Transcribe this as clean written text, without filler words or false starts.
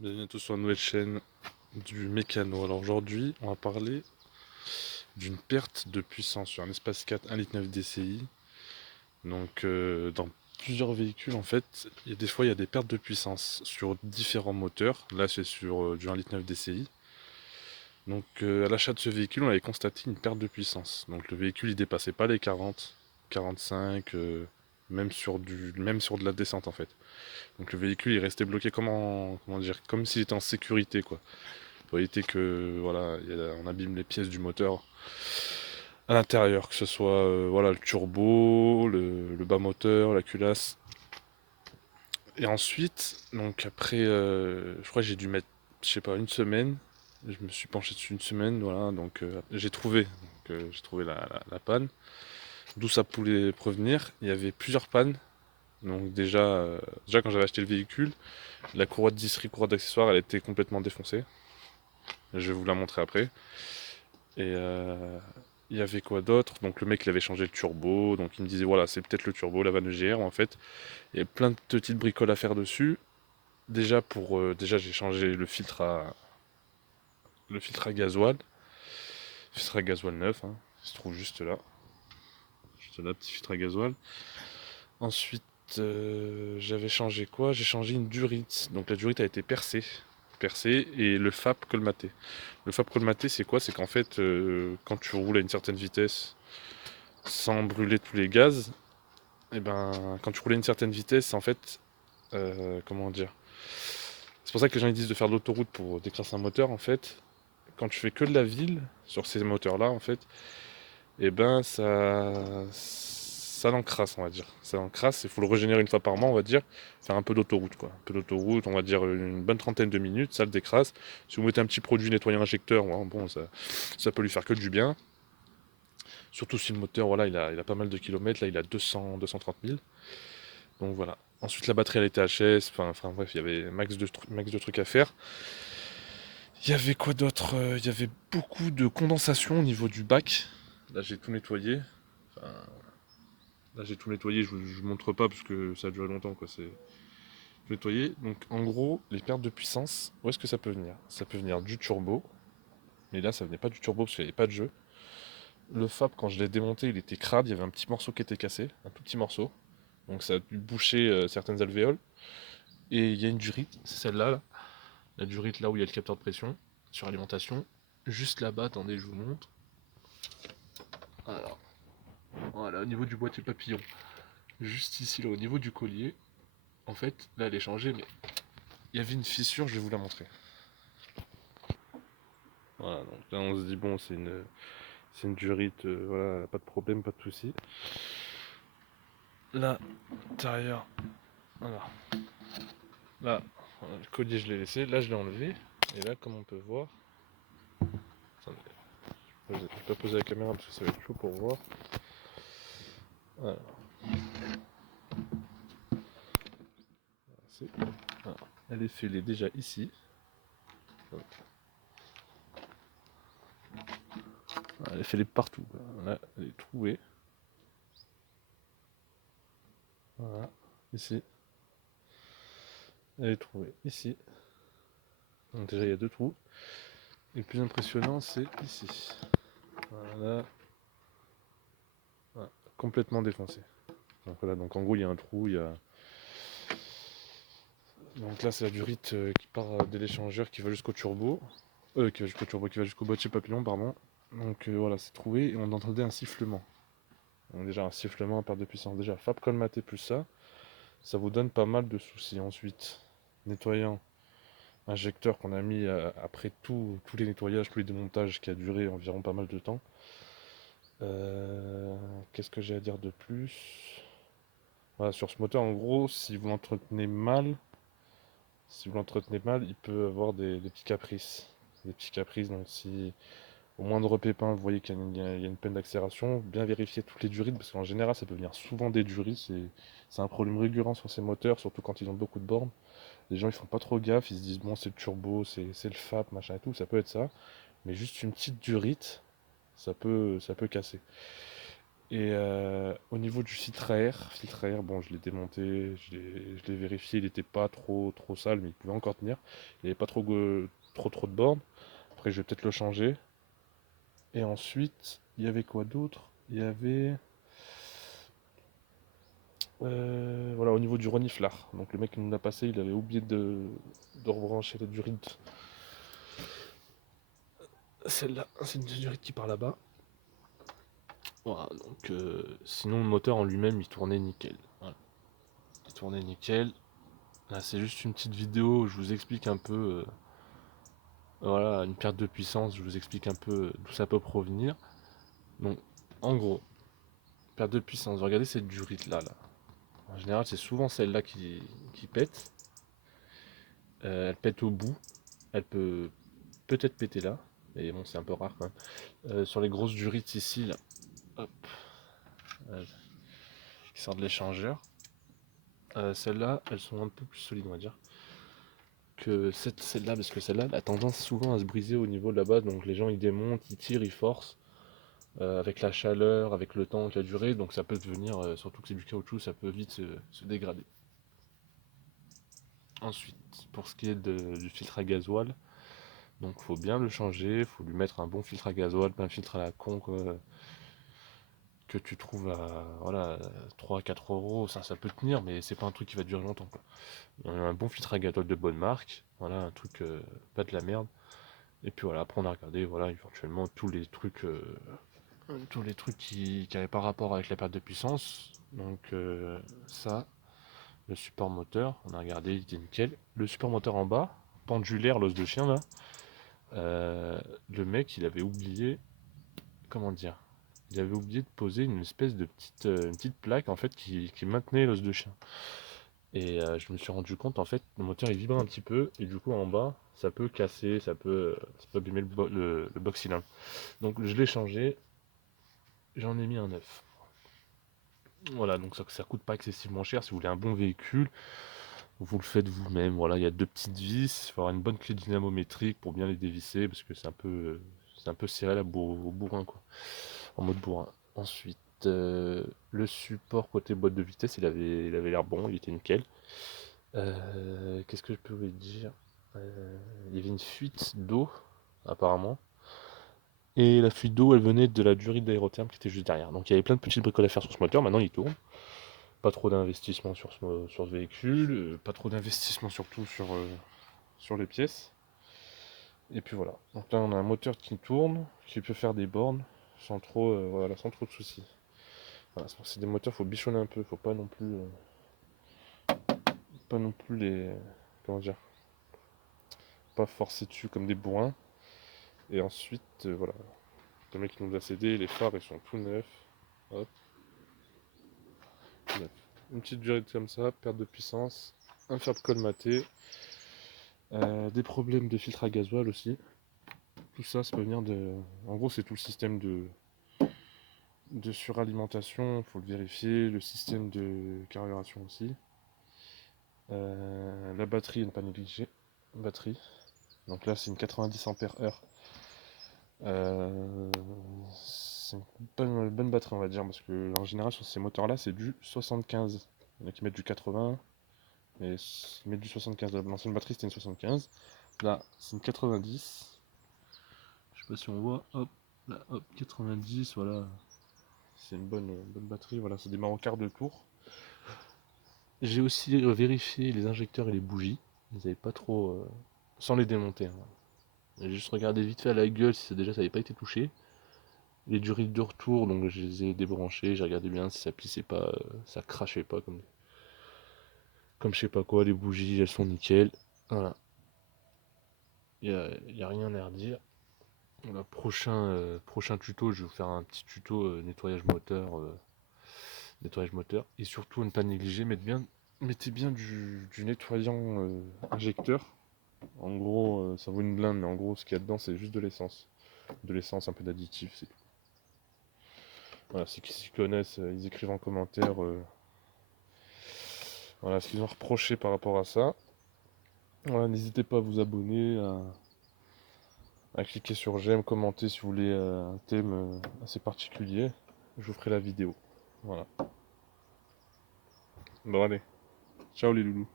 Bienvenue à tous sur la nouvelle chaîne du mécano. Alors aujourd'hui, on va parler d'une perte de puissance sur un Espace 4 1,9 litre DCI. Donc dans plusieurs véhicules en fait, des fois il y a des pertes de puissance sur différents moteurs. Là c'est sur du 1,9 litre DCI. Donc à l'achat de ce véhicule, on avait constaté une perte de puissance. Donc le véhicule il dépassait pas les 40, 45, même sur de la descente en fait. Donc le véhicule il restait bloqué comment dire, comme s'il était en sécurité quoi. Pour éviter que voilà, on abîme les pièces du moteur à l'intérieur, que ce soit voilà, le turbo, le bas moteur, la culasse. Et ensuite, donc après, je crois que j'ai dû mettre, je sais pas, une semaine. Je me suis penché dessus une semaine, voilà, donc j'ai trouvé la panne. D'où ça pouvait provenir. Il y avait plusieurs pannes. Donc déjà quand j'avais acheté le véhicule, la courroie de disserie, courroie d'accessoires, elle était complètement défoncée. Je vais vous la montrer après. Et il y avait quoi d'autre? Donc le mec il avait changé le turbo, donc il me disait voilà c'est peut-être le turbo, la vanne GR en fait. Il y avait plein de petites bricoles à faire dessus. Déjà j'ai changé le filtre à gasoil. Le filtre à gasoil neuf, hein, il se trouve juste là. Juste là, petit filtre à gasoil. Ensuite j'avais changé quoi? J'ai changé une durite. Donc la durite a été percée et le FAP colmaté. Le FAP colmaté c'est quoi? C'est qu'en fait quand tu roules à une certaine vitesse sans brûler tous les gaz, et ben, quand tu roulais à une certaine vitesse, en fait, comment dire? C'est pour ça que les gens ils disent de faire de l'autoroute pour décrasser un moteur, en fait. Quand tu fais que de la ville sur ces moteurs-là, en fait, et ben ça l'encrasse, on va dire. Ça l'encrasse, il faut le régénérer une fois par mois, on va dire. Faire un peu d'autoroute, quoi. Un peu d'autoroute, on va dire une bonne trentaine de minutes, ça le décrasse. Si vous mettez un petit produit nettoyant injecteur, bon, ça peut lui faire que du bien. Surtout si le moteur, voilà, il a pas mal de kilomètres, là il a 230 000. Donc voilà. Ensuite, la batterie elle était HS. Enfin bref, il y avait max de trucs à faire. Il y avait quoi d'autre? Il y avait beaucoup de condensation au niveau du bac. Là, j'ai tout nettoyé. Enfin, là, j'ai tout nettoyé. Je vous montre pas parce que ça a duré longtemps. Quoi. C'est nettoyé. Donc, en gros, les pertes de puissance, où est-ce que ça peut venir? Ça peut venir du turbo. Mais là, ça venait pas du turbo parce qu'il n'y avait pas de jeu. Le FAP, quand je l'ai démonté, il était crade. Il y avait un petit morceau qui était cassé. Un tout petit morceau. Donc, ça a dû boucher certaines alvéoles. Et il y a une durite, c'est celle-là, là. La durite là où il y a le capteur de pression, sur alimentation. Juste là-bas, attendez, je vous montre. Alors, voilà, au niveau du boîtier papillon. Juste ici, là, au niveau du collier. En fait, là, elle est changée, mais il y avait une fissure, je vais vous la montrer. Voilà, donc là, on se dit, bon, c'est une durite, voilà, pas de problème, pas de souci. Là, l'intérieur, voilà. Là, voilà, le collier, je l'ai laissé. Là, je l'ai enlevé. Et là, comme on peut voir, attendez, je vais pas poser la caméra parce que ça va être chaud pour voir. Voilà, voilà. Elle est fêlée déjà ici. Elle est fêlée partout. Là, elle est trouée. Voilà, ici. Elle est trouvée ici. Donc déjà, il y a deux trous. Et le plus impressionnant, c'est ici. Voilà. Voilà. Complètement défoncé. Donc voilà, donc en gros, il y a un trou. Donc là, c'est la durite qui part de l'échangeur qui va jusqu'au turbo. Qui va jusqu'au turbo, qui va jusqu'au boîtier papillon, pardon. Donc voilà, c'est trouvé et on entendait un sifflement. Donc déjà, un sifflement à perte de puissance. Déjà, Fab colmaté plus ça vous donne pas mal de soucis. Ensuite, nettoyant injecteur qu'on a mis après tous les nettoyages, tous les démontages qui a duré environ pas mal de temps. Qu'est-ce que j'ai à dire de plus? Voilà, sur ce moteur, en gros, si vous l'entretenez mal, il peut avoir des petits caprices. Des petits caprices, donc si au moindre pépin, vous voyez qu'il y a une peine d'accélération, bien vérifier toutes les durites, parce qu'en général, ça peut venir souvent des durites. C'est un problème récurrent sur ces moteurs, surtout quand ils ont beaucoup de bornes. Les gens, ils font pas trop gaffe, ils se disent, bon, c'est le turbo, c'est le FAP, machin et tout, ça peut être ça. Mais juste une petite durite, ça peut casser. Et au niveau du filtre à air, bon, je l'ai démonté, je l'ai vérifié, il n'était pas trop sale, mais il pouvait encore tenir. Il n'y avait pas trop de bornes. Après, je vais peut-être le changer. Et ensuite, il y avait quoi d'autre? Il y avait, voilà, au niveau du reniflard. Donc le mec qui nous l'a passé, il avait oublié de rebrancher la durite. Celle-là, c'est une durite qui part là-bas. Voilà, donc sinon le moteur en lui-même, il tournait nickel. Voilà. Il tournait nickel. Là, c'est juste une petite vidéo où je vous explique un peu, voilà, une perte de puissance, je vous explique un peu d'où ça peut provenir. Donc, en gros, perte de puissance, regardez cette durite là. En général, c'est souvent celle-là qui pète. Elle pète au bout. Elle peut peut-être péter là, mais bon, c'est un peu rare quand même. Sur les grosses durites ici, là, hop, euh, qui sortent de l'échangeur. Celles-là, elles sont un peu plus solides, on va dire, que celle-là, parce que celle-là, elle a tendance souvent à se briser au niveau de la base, donc les gens ils démontent, ils tirent, ils forcent, avec la chaleur, avec le temps qui a duré, donc ça peut devenir, surtout que c'est du caoutchouc, ça peut vite se dégrader. Ensuite, pour ce qui est du filtre à gasoil, donc faut bien le changer, faut lui mettre un bon filtre à gasoil, pas un filtre à la con quoi, que tu trouves à voilà, 3-4 euros, ça peut tenir, mais c'est pas un truc qui va durer longtemps quoi. Un bon filtre à gasoil de bonne marque, voilà, un truc pas de la merde. Et puis voilà, après on a regardé voilà, éventuellement tous les trucs qui n'avaient pas rapport avec la perte de puissance. Donc ça, le support moteur, on a regardé, il était nickel. Le support moteur en bas, pendulaire, l'os de chien là, euh, le mec il avait oublié, comment dire, il avait oublié de poser une espèce de une petite plaque en fait qui maintenait l'os de chien. Et je me suis rendu compte en fait le moteur il vibre un petit peu et du coup en bas ça peut casser, ça peut abîmer le box cylindre. Donc je l'ai changé, j'en ai mis un neuf. Voilà, donc ça coûte pas excessivement cher. Si vous voulez un bon véhicule, vous le faites vous-même. Voilà, il y a deux petites vis, il faut avoir une bonne clé dynamométrique pour bien les dévisser parce que c'est un peu serré au bourrin quoi, en mode bourrin. Ensuite, le support côté boîte de vitesse, il avait l'air bon, il était nickel. Qu'est-ce que je peux vous dire? Il y avait une fuite d'eau apparemment. Et la fuite d'eau, elle venait de la durite d'aérotherme qui était juste derrière. Donc il y avait plein de petites bricoles à faire sur ce moteur. Maintenant il tourne. Pas trop d'investissement sur ce véhicule, pas trop d'investissement surtout sur les pièces. Et puis voilà. Donc là on a un moteur qui tourne, qui peut faire des bornes voilà, sans trop de soucis. Voilà, c'est des moteurs, faut bichonner un peu, faut pas non plus les, comment dire, pas forcer dessus comme des bourrins. Et ensuite voilà, le mec qui nous a cédé, les phares ils sont tout neufs. Hop, tout neuf. Une petite durée comme ça, perte de puissance, un fer de colmaté, des problèmes de filtre à gasoil aussi. Tout ça, ça peut venir de. En gros, c'est tout le système de suralimentation, il faut le vérifier, le système de carburation aussi. La batterie, à ne pas négliger. Batterie. Donc là, c'est une 90 ampères heure. C'est une bonne batterie, on va dire, parce que en général, sur ces moteurs-là, c'est du 75. Il y en a qui mettent du 80, mais ils mettent du 75. L'ancienne batterie, c'était une 75. Là, c'est une 90. Je sais pas si on voit. Hop, là, hop, 90, voilà. C'est une bonne batterie, voilà, ça démarre en quart de tour. J'ai aussi vérifié les injecteurs et les bougies. Ils n'avaient pas trop. Sans les démonter, hein. J'ai juste regardé vite fait à la gueule si ça n'avait pas été touché. Les durites de retour, donc je les ai débranchées, j'ai regardé bien si ça pissait pas, ça crachait pas comme je sais pas quoi. Les bougies elles sont nickel. Voilà, y a rien à redire. Voilà, prochain tuto, je vais vous faire un petit tuto nettoyage moteur. Et surtout, ne pas négliger, mettez bien du nettoyant injecteur. En gros, ça vaut une blinde, mais en gros, ce qu'il y a dedans, c'est juste de l'essence. De l'essence, un peu d'additif, c'est tout. Voilà, ceux qui s'y connaissent, ils écrivent en commentaire voilà, ce qu'ils ont reproché par rapport à ça. Voilà, n'hésitez pas à vous abonner, à cliquer sur j'aime, commenter si vous voulez un thème assez particulier. je vous ferai la vidéo. Voilà. Bon allez, ciao les loulous.